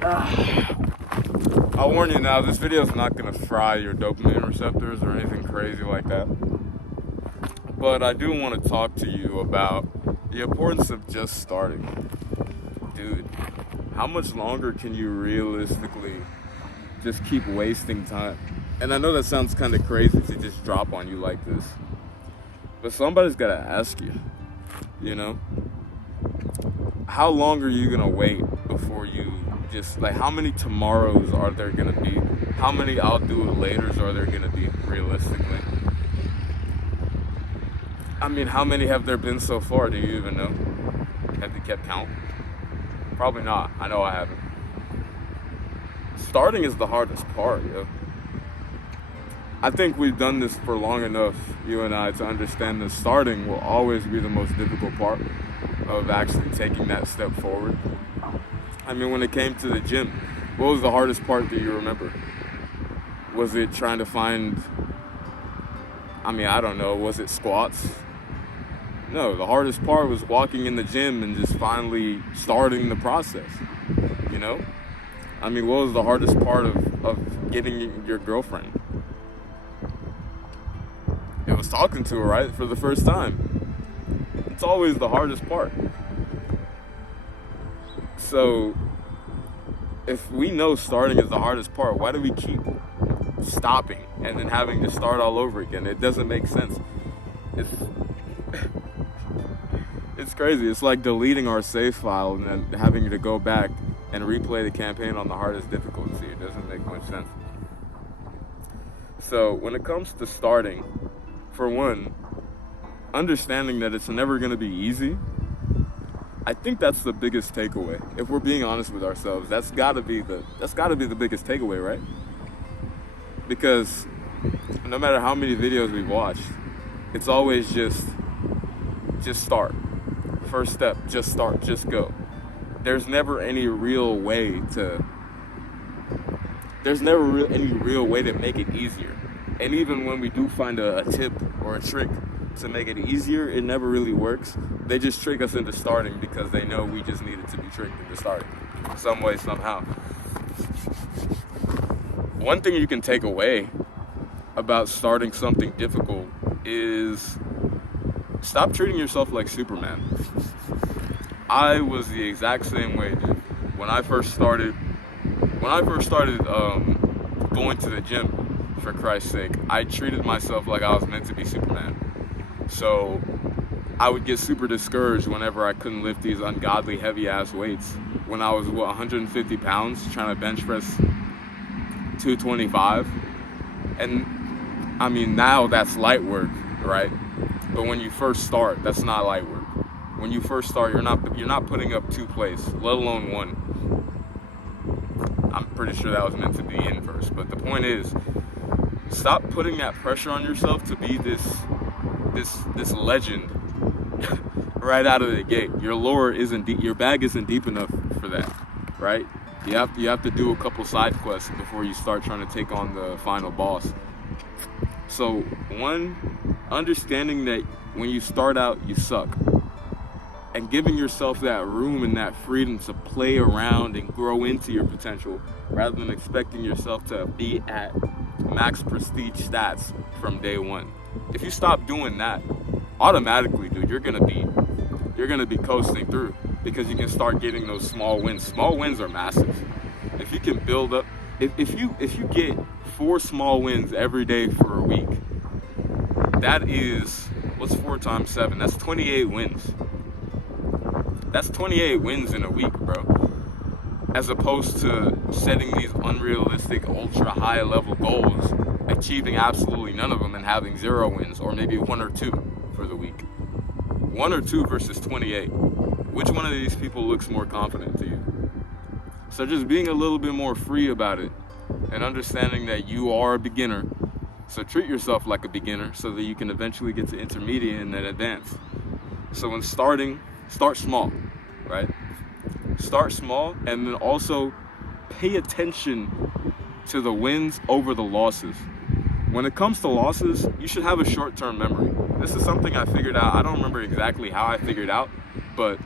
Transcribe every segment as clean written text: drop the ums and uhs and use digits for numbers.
I'll warn you now, this video is not going to fry your dopamine receptors or anything crazy like that. But I do want to talk to you about the importance of just starting. Dude, how much longer can you realistically just keep wasting time? And I know that sounds kind of crazy to just drop on you like this, but somebody's got to ask you, you know? How long are you going to wait before you just, like, how many tomorrows are there going to be? How many I'll do it laters are there going to be, realistically? I mean, how many have there been so far? Do you even know? Have you kept count? Probably not. I know I haven't. Starting is the hardest part, yo. I think we've done this for long enough, you and I, to understand that starting will always be the most difficult part of actually taking that step forward. I mean, when it came to the gym, what was the hardest part that you remember? Was it trying to find, I don't know, was it squats? No, the hardest part was walking in the gym and just finally starting the process, you know? I mean, what was the hardest part of getting your girlfriend? It was talking to her, right? For the first time. It's always the hardest part. So, if we know starting is the hardest part, why do we keep stopping and then having to start all over again? It doesn't make sense. It's crazy. It's like deleting our save file and then having to go back and replay the campaign on the hardest difficulty. It doesn't make much sense. So when it comes to starting, for one, understanding that it's never going to be easy, I think that's the biggest takeaway. If we're being honest with ourselves, that's got to be the biggest takeaway, right? Because no matter how many videos we've watched, it's always just start. First step, just start, just go. There's never any real way to make it easier. And even when we do find a tip or a trick to make it easier, it never really works. They just trick us into starting because they know we just needed to be tricked into starting some way, somehow. One thing you can take away about starting something difficult is stop treating yourself like Superman. I was the exact same way, dude. When I first started going to the gym, for Christ's sake, I treated myself like I was meant to be Superman. So I would get super discouraged whenever I couldn't lift these ungodly heavy ass weights. When I was 150 pounds trying to bench press 225, and I mean now that's light work, right? But when you first start, that's not light work. When you first start, you're not putting up 2 plates, let alone 1. I'm pretty sure that was meant to be inverse, but the point is, stop putting that pressure on yourself to be this legend right out of the gate. Your lore isn't deep, your bag isn't deep enough for that, right? You have to do a couple side quests before you start trying to take on the final boss. So, one, understanding that when you start out, you suck. And giving yourself that room and that freedom to play around and grow into your potential rather than expecting yourself to be at max prestige stats from day one. If you stop doing that, automatically, dude, you're gonna be coasting through because you can start getting those small wins. Small wins are massive. If you can build up, if you get 4 small wins every day for a week, that is, what's 4 times 7? That's 28 wins. That's 28 wins in a week, bro. As opposed to setting these unrealistic, ultra high level goals, achieving absolutely none of them and having 0 wins, or maybe 1 or 2 for the week. 1 or 2 versus 28. Which one of these people looks more confident to you? So just being a little bit more free about it and understanding that you are a beginner. So treat yourself like a beginner so that you can eventually get to intermediate and then advanced. So when starting, start small, right? Start small, and then also pay attention to the wins over the losses. When it comes to losses, you should have a short-term memory. This is something I figured out. I don't remember exactly how I figured out, but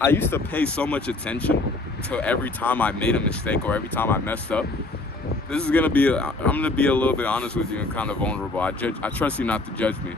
I used to pay so much attention to every time I made a mistake or every time I messed up. This is gonna be, I'm gonna be a little bit honest with you and kind of vulnerable. I trust you not to judge me.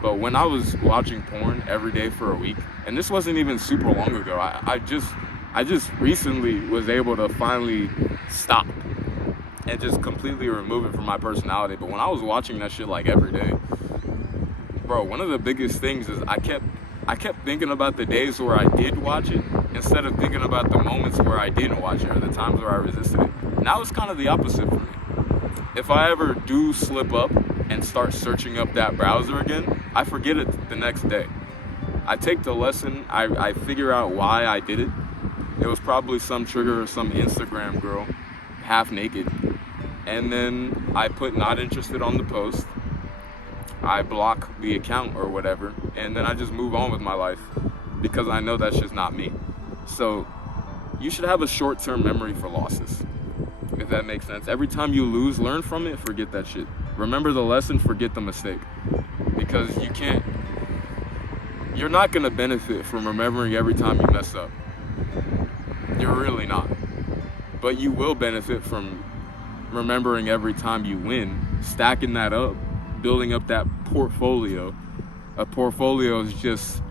But when I was watching porn every day for a week, and this wasn't even super long ago, I just recently was able to finally stop and just completely remove it from my personality. But when I was watching that shit like every day, bro, one of the biggest things is I kept thinking about the days where I did watch it instead of thinking about the moments where I didn't watch it or the times where I resisted it. Now it's kind of the opposite for me. If I ever do slip up and start searching up that browser again, I forget it the next day. I take the lesson, I figure out why I did it. It was probably some trigger or some Instagram girl, half naked. And then I put not interested on the post. I block the account or whatever, and then I just move on with my life because I know that's just not me. So you should have a short-term memory for losses, if that makes sense. Every time you lose, learn from it, forget that shit. Remember the lesson, forget the mistake. Because you're not gonna benefit from remembering every time you mess up. You're really not. But you will benefit from remembering every time you win, stacking that up, building up that portfolio. A portfolio is just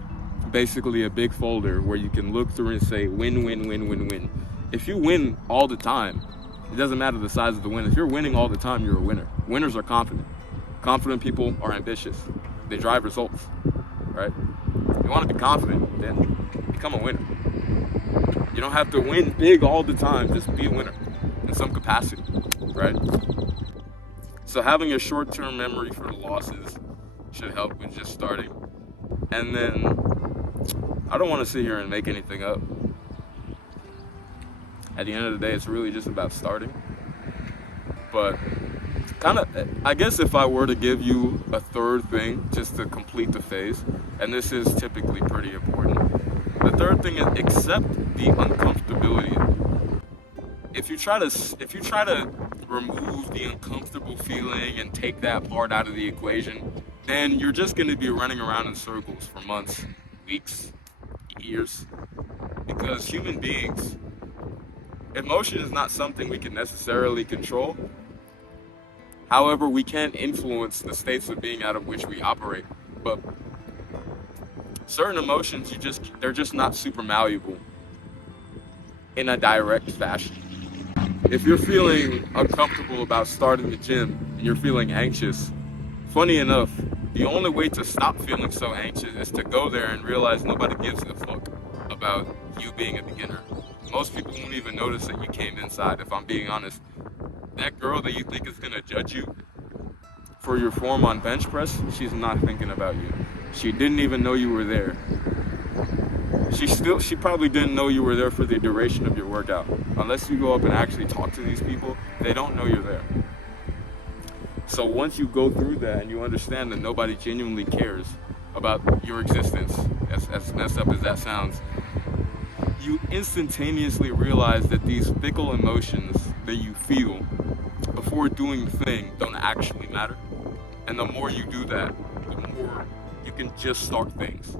basically a big folder where you can look through and say win, win, win, win, win. If you win all the time, it doesn't matter the size of the win. If you're winning all the time, you're a winner. Winners are confident. Confident people are ambitious. They drive results, right? You want to be confident, then become a winner. You don't have to win big all the time, just be a winner in some capacity, right? So having a short-term memory for the losses should help with just starting. And then, I don't want to sit here and make anything up. At the end of the day, it's really just about starting. But I guess if I were to give you a third thing just to complete the phase, and this is typically pretty important. The third thing is accept the uncomfortability. If you try to remove the uncomfortable feeling and take that part out of the equation, then you're just going to be running around in circles for months, weeks, years. Because human beings, emotion is not something we can necessarily control. However, we can influence the states of being out of which we operate. But certain emotions, they're just not super malleable in a direct fashion. If you're feeling uncomfortable about starting the gym and you're feeling anxious, funny enough, the only way to stop feeling so anxious is to go there and realize nobody gives a fuck about you being a beginner. Most people won't even notice that you came inside, if I'm being honest. That girl that you think is gonna judge you for your form on bench press, she's not thinking about you. She didn't even know you were there. She probably didn't know you were there for the duration of your workout. Unless you go up and actually talk to these people, they don't know you're there. So once you go through that and you understand that nobody genuinely cares about your existence, as messed up as that sounds, you instantaneously realize that these fickle emotions that you feel before doing the thing don't actually matter. And the more you do that, the more you can just start things.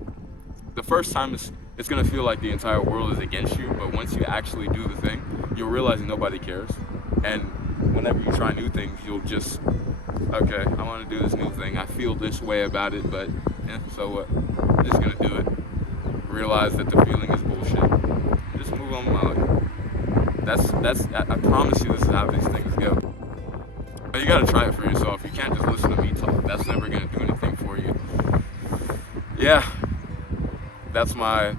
The first time it's gonna feel like the entire world is against you, but once you actually do the thing, you'll realize nobody cares. And whenever you try new things, you'll just, okay, I wanna do this new thing. I feel this way about it, but so what? I'm just gonna do it. Realize that the feeling is bullshit. Just move on with my life. I promise you this is how these things go. But you gotta try it for yourself. You can't just listen to me talk. That's never gonna do anything for you. Yeah. That's my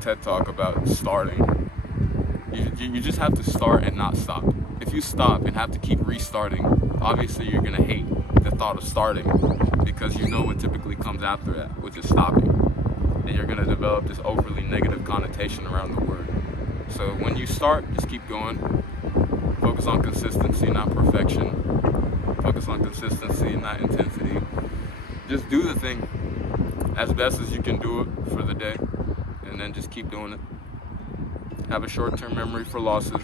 TED Talk about starting. You just have to start and not stop. If you stop and have to keep restarting, obviously you're gonna hate the thought of starting because you know what typically comes after that, which is stopping. And you're gonna develop this overly negative connotation around the word. So when you start, just keep going. Focus on consistency, not perfection. Focus on consistency, not intensity. Just do the thing as best as you can do it for the day, and then just keep doing it. Have a short-term memory for losses.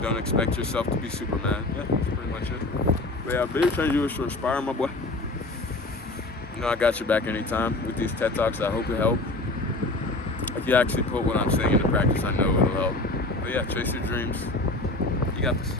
Don't expect yourself to be Superman. Yeah, that's pretty much it. But yeah, big change you to inspire, my boy. You know I got your back anytime with these TED Talks. I hope it helped. If if you actually put what I'm saying into practice, I know it'll help. But yeah, chase your dreams. You got this.